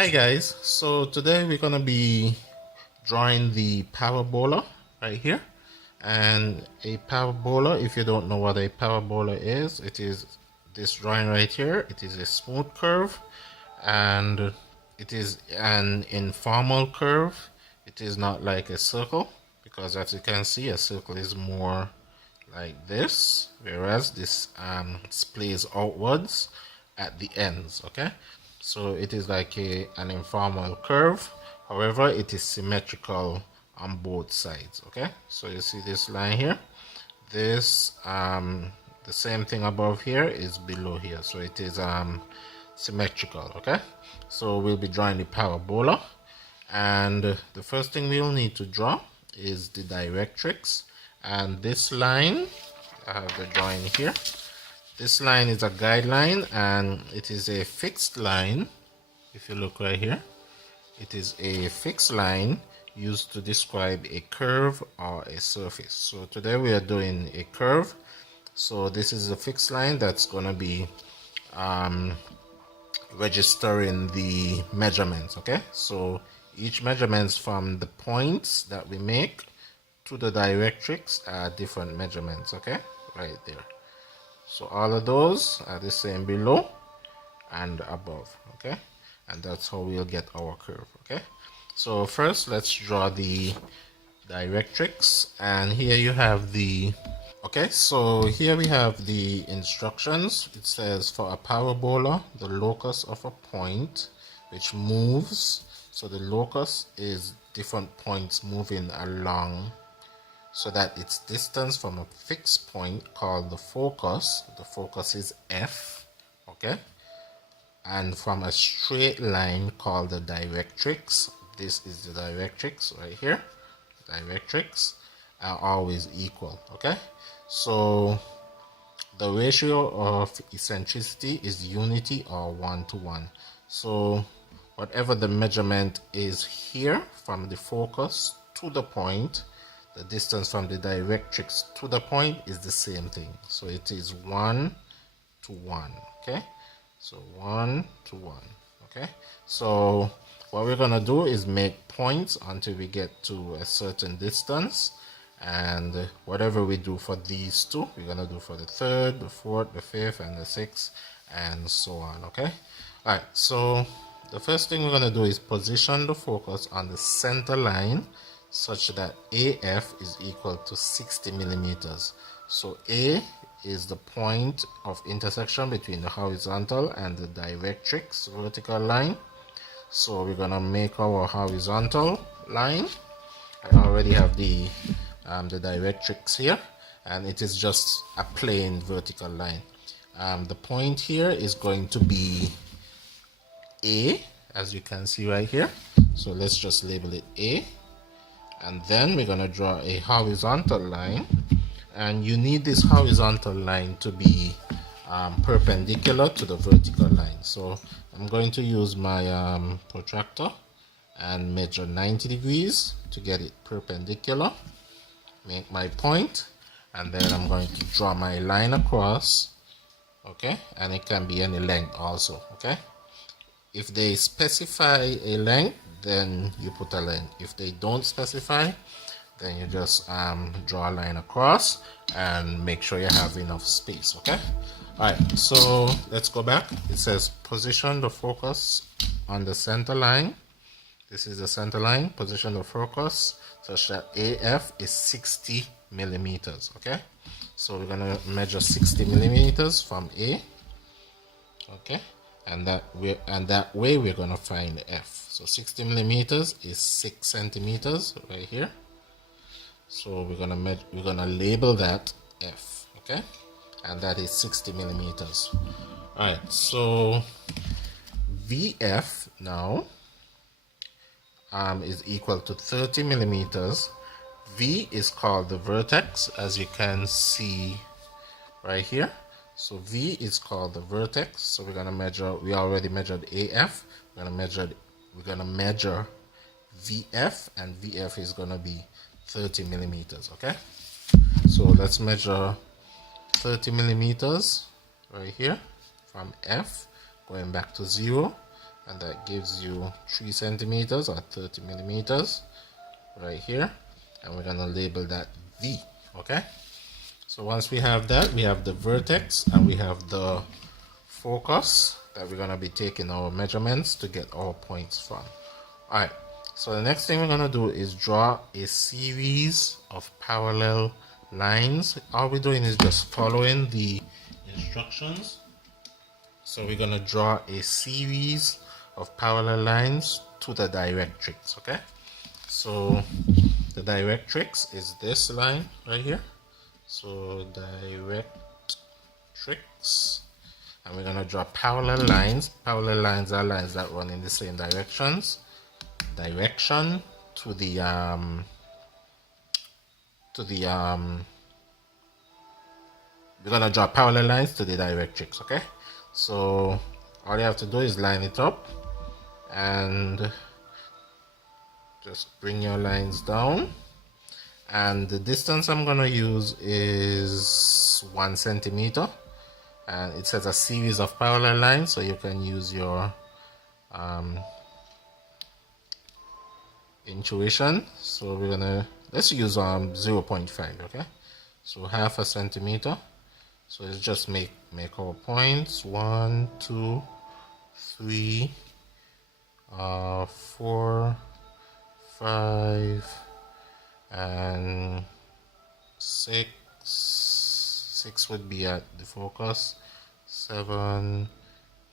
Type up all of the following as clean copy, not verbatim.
Hi guys, so today we're going to be drawing the parabola right here. And a parabola, if you don't know what a parabola is, it is this drawing right here. It is a smooth curve and it is an informal curve. It is not like a circle, because as you can see, a circle is more like this, whereas this splays outwards at the ends. Okay, so it is like an informal curve, however it is symmetrical on both sides. Okay, so you see this line here, this the same thing above here is below here, so it is symmetrical. Okay, so we'll be drawing the parabola, and the first thing we'll need to draw is the directrix. And this line, I have the drawing here, this line is a guideline and it is a fixed line. If you look right here, it is a fixed line used to describe a curve or a surface. So today we are doing a curve, so this is a fixed line that's going to be registering the measurements. Okay, so each measurements from the points that we make to the directrix are different measurements. Okay, right there. So all of those are the same below and above. Okay, and that's how we'll get our curve. Okay, so first let's draw the directrix, and here you have the so here we have the instructions. It says, for a parabola, the locus of a point which moves, so the locus is different points moving along, so that its distance from a fixed point called the focus is f, okay, and from a straight line called the directrix, this is the directrix right here, directrix, are always equal. Okay, so the ratio of eccentricity is unity or 1:1. So whatever the measurement is here from the focus to the point, the distance from the directrix to the point is the same thing. So it is 1:1. Okay, so 1:1. Okay, so what we're gonna do is make points until we get to a certain distance, and whatever we do for these two, we're gonna do for the third, the fourth, the fifth, and the sixth, and so on. Okay, all right, so the first thing we're gonna do is position the focus on the center line such that AF is equal to 60 millimeters. So A is the point of intersection between the horizontal and the directrix vertical line. So we're gonna make our horizontal line. I already have the directrix here, and it is just a plain vertical line. The point here is going to be A, as you can see right here. So let's just label it A, and then we're gonna draw a horizontal line, and you need this horizontal line to be perpendicular to the vertical line. So I'm going to use my protractor and measure 90 degrees to get it perpendicular, make my point, and then I'm going to draw my line across. Okay, and it can be any length also. Okay, if they specify a length, then you put a length. If they don't specify, then you just draw a line across and make sure you have enough space. Okay, all right, so let's go back. It says position the focus on the center line. This is the center line. Position the focus such that AF is 60 millimeters. Okay, so we're gonna measure 60 millimeters from A. Okay, and that way we're gonna find F. So 60 millimeters is 6 centimeters right here. So we're gonna label that F. Okay, and that is 60 millimeters. All right, so VF now is equal to 30 millimeters. V is called the vertex, as you can see right here. So V is called the vertex. So we're gonna measure. We already measured AF. We're gonna measure VF, and VF is gonna be 30 millimeters. Okay. So let's measure 30 millimeters right here from F, going back to 0, and that gives you 3 centimeters or 30 millimeters right here, and we're gonna label that V. Okay, so once we have that, we have the vertex and we have the focus that we're gonna be taking our measurements to get our points from. All right, so the next thing we're gonna do is draw a series of parallel lines. All we're doing is just following the instructions. So we're gonna draw a series of parallel lines to the directrix. Okay, so the directrix is this line right here. So directrix, and we're gonna draw parallel lines. Parallel lines are lines that run in the same direction to the we're gonna draw parallel lines to the directrix. Okay, so all you have to do is line it up and just bring your lines down, and the distance I'm gonna use is 1 centimeter, and it says a series of parallel lines, so you can use your intuition. So let's use 0.5. okay, so half a centimeter. So let's just make our points 1, 2, 3, 4, 5, and 6. 6 would be at the focus. 7,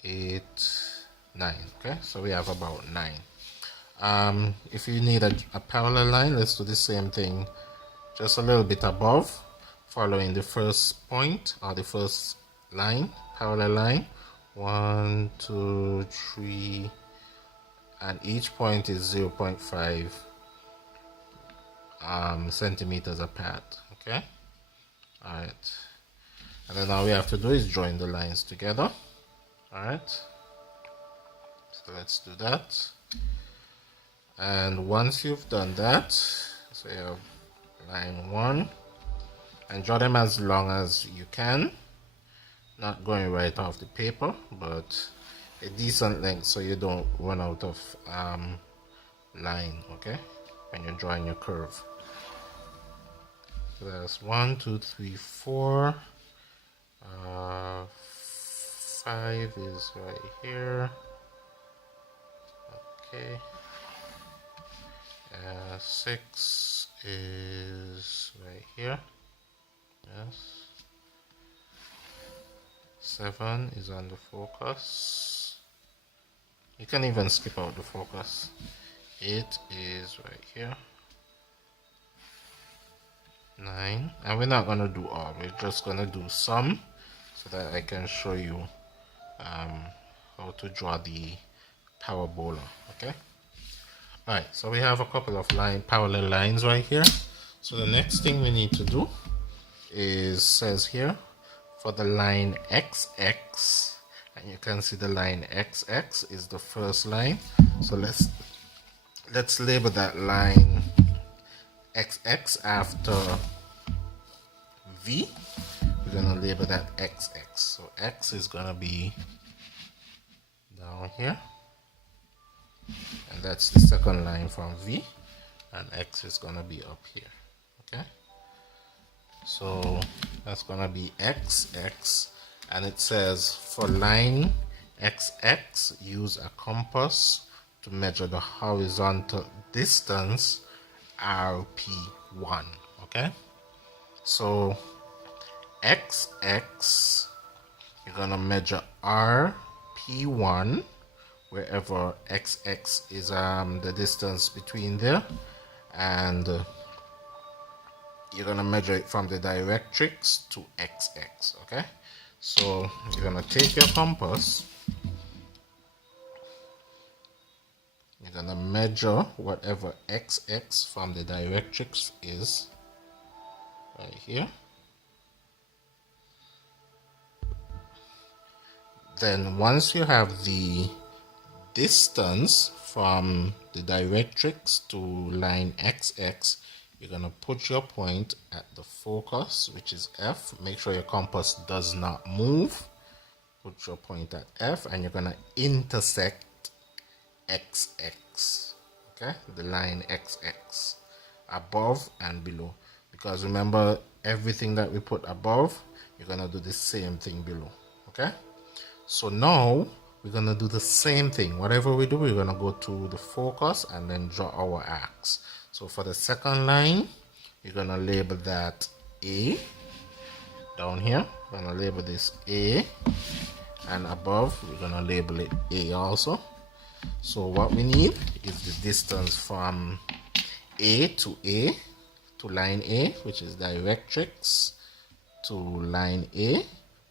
8, 9. Okay, so we have about 9. If you need a parallel line, let's do the same thing just a little bit above, following the first point or the first line, parallel line. 1, 2, 3, and each point is 0.5 centimeters apart. Okay, all right, and then all we have to do is join the lines together. All right, so let's do that. And once you've done that, so you have line 1, and draw them as long as you can, not going right off the paper, but a decent length so you don't run out of line, okay, when you're drawing your curve. So that's 1, 2, 3, 4, 5 is right here. Okay, 6 is right here. Yes, 7 is on the focus. You can even skip out the focus. 8 is right here. 9, and we're not going to do all, we're just going to do some so that I can show you how to draw the parabola. Okay, alright, so we have a couple of parallel lines right here. So the next thing we need to do is, says here, for the line XX, and you can see the line XX is the first line. So let's label that line XX after V. We're gonna label that XX. So X is gonna be down here, and that's the second line from V, and X is gonna be up here. Okay, so that's gonna be XX, and it says for line XX, use a compass to measure the horizontal distance RP1. Okay, so XX, you're gonna measure RP1 wherever XX is the distance between there, and you're gonna measure it from the directrix to XX. Okay, so you're gonna take your compass, you're gonna measure whatever XX from the directrix is right here. Then once you have the distance from the directrix to line XX, you're gonna put your point at the focus, which is F. Make sure your compass does not move. Put your point at F, and you're gonna intersect XX, okay, the line XX above and below, because remember, everything that we put above, you're gonna do the same thing below. Okay, so now we're gonna do the same thing. Whatever we do, we're gonna go to the focus and then draw our arcs. So for the second line, you're gonna label that A. Down here, we're gonna label this A, and above we're gonna label it A also. So what we need is the distance from A to line A, which is directrix, to line A.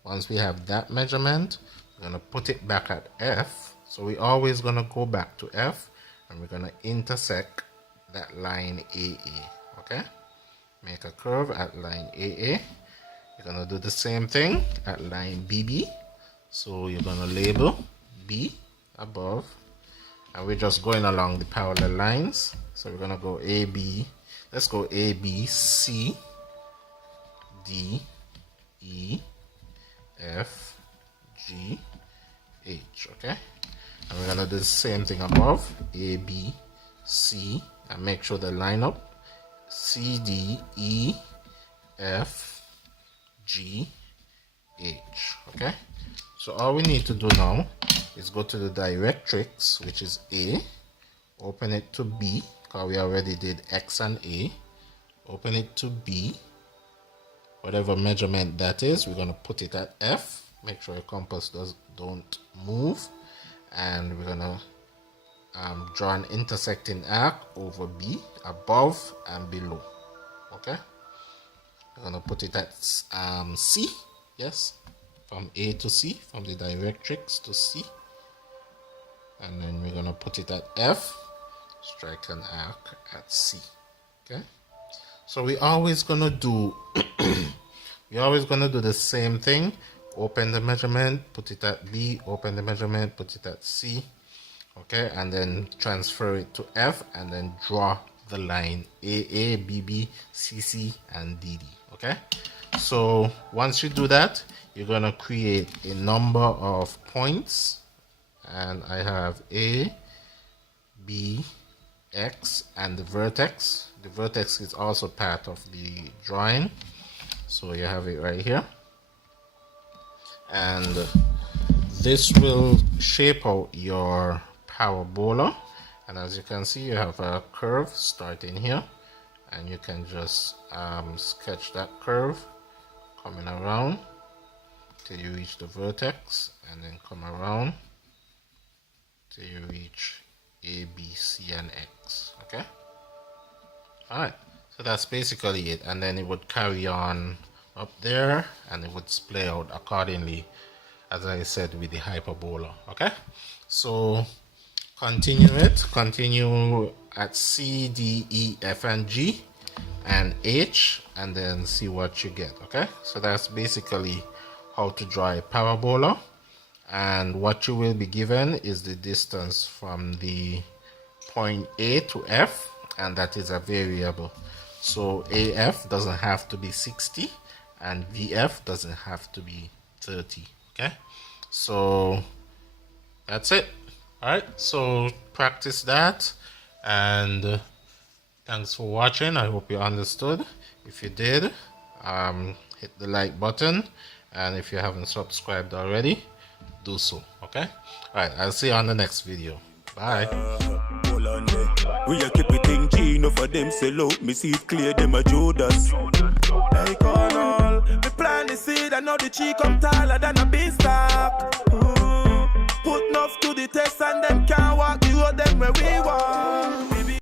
Once we have that measurement, we're gonna put it back at F. So we're always gonna go back to F, and we're gonna intersect that line AA. Okay, make a curve at line AA. You're gonna do the same thing at line BB. So you're gonna label B above, and we're just going along the parallel lines. So we're gonna go AB. Let's go A, B, C, D, E, F, G, H. Okay, and we're gonna do the same thing above, A, B, C, and make sure they line up. C, D, E, F, G, H. Okay, so all we need to do now is go to the directrix, which is A, open it to B, because we already did X and A. Open it to B, whatever measurement that is, we're going to put it at F. Make sure your compass don't move, and we're going to draw an intersecting arc over B, above and below. Okay, we're going to put it at C. Yes, from A to C, from the directrix to C, and then we're going to put it at F, strike an arc at C. Okay, so we're always going to do the same thing. Open the measurement, put it at B, open the measurement, put it at C. Okay, and then transfer it to F, and then draw the line AA, BB, CC, and DD. Okay, so once you do that, you're gonna create a number of points, and I have A, B, X, and the vertex. The vertex is also part of the drawing, so you have it right here, and this will shape out your parabola. And as you can see, you have a curve starting here, and you can just sketch that curve coming around till you reach the vertex, and then come around till you reach A, B, C, and X. Okay, alright, so that's basically it, and then it would carry on up there, and it would splay out accordingly, as I said, with the hyperbola. Okay, so continue at C, D, E, F, and G, and H, and then see what you get. Okay, so that's basically how to draw a parabola, and what you will be given is the distance from the point A to F, and that is a variable. So AF doesn't have to be 60, and VF doesn't have to be 30. Okay, so that's it. Alright, so practice that, and thanks for watching. I hope you understood. If you did, hit the like button, and if you haven't subscribed already, do so. Okay, alright, I'll see you on the next video. Bye. We are keep it in Gino for them sell out. Me see it clear, them a Judas. Like all, me plan the seed, I know the cheek come taller than a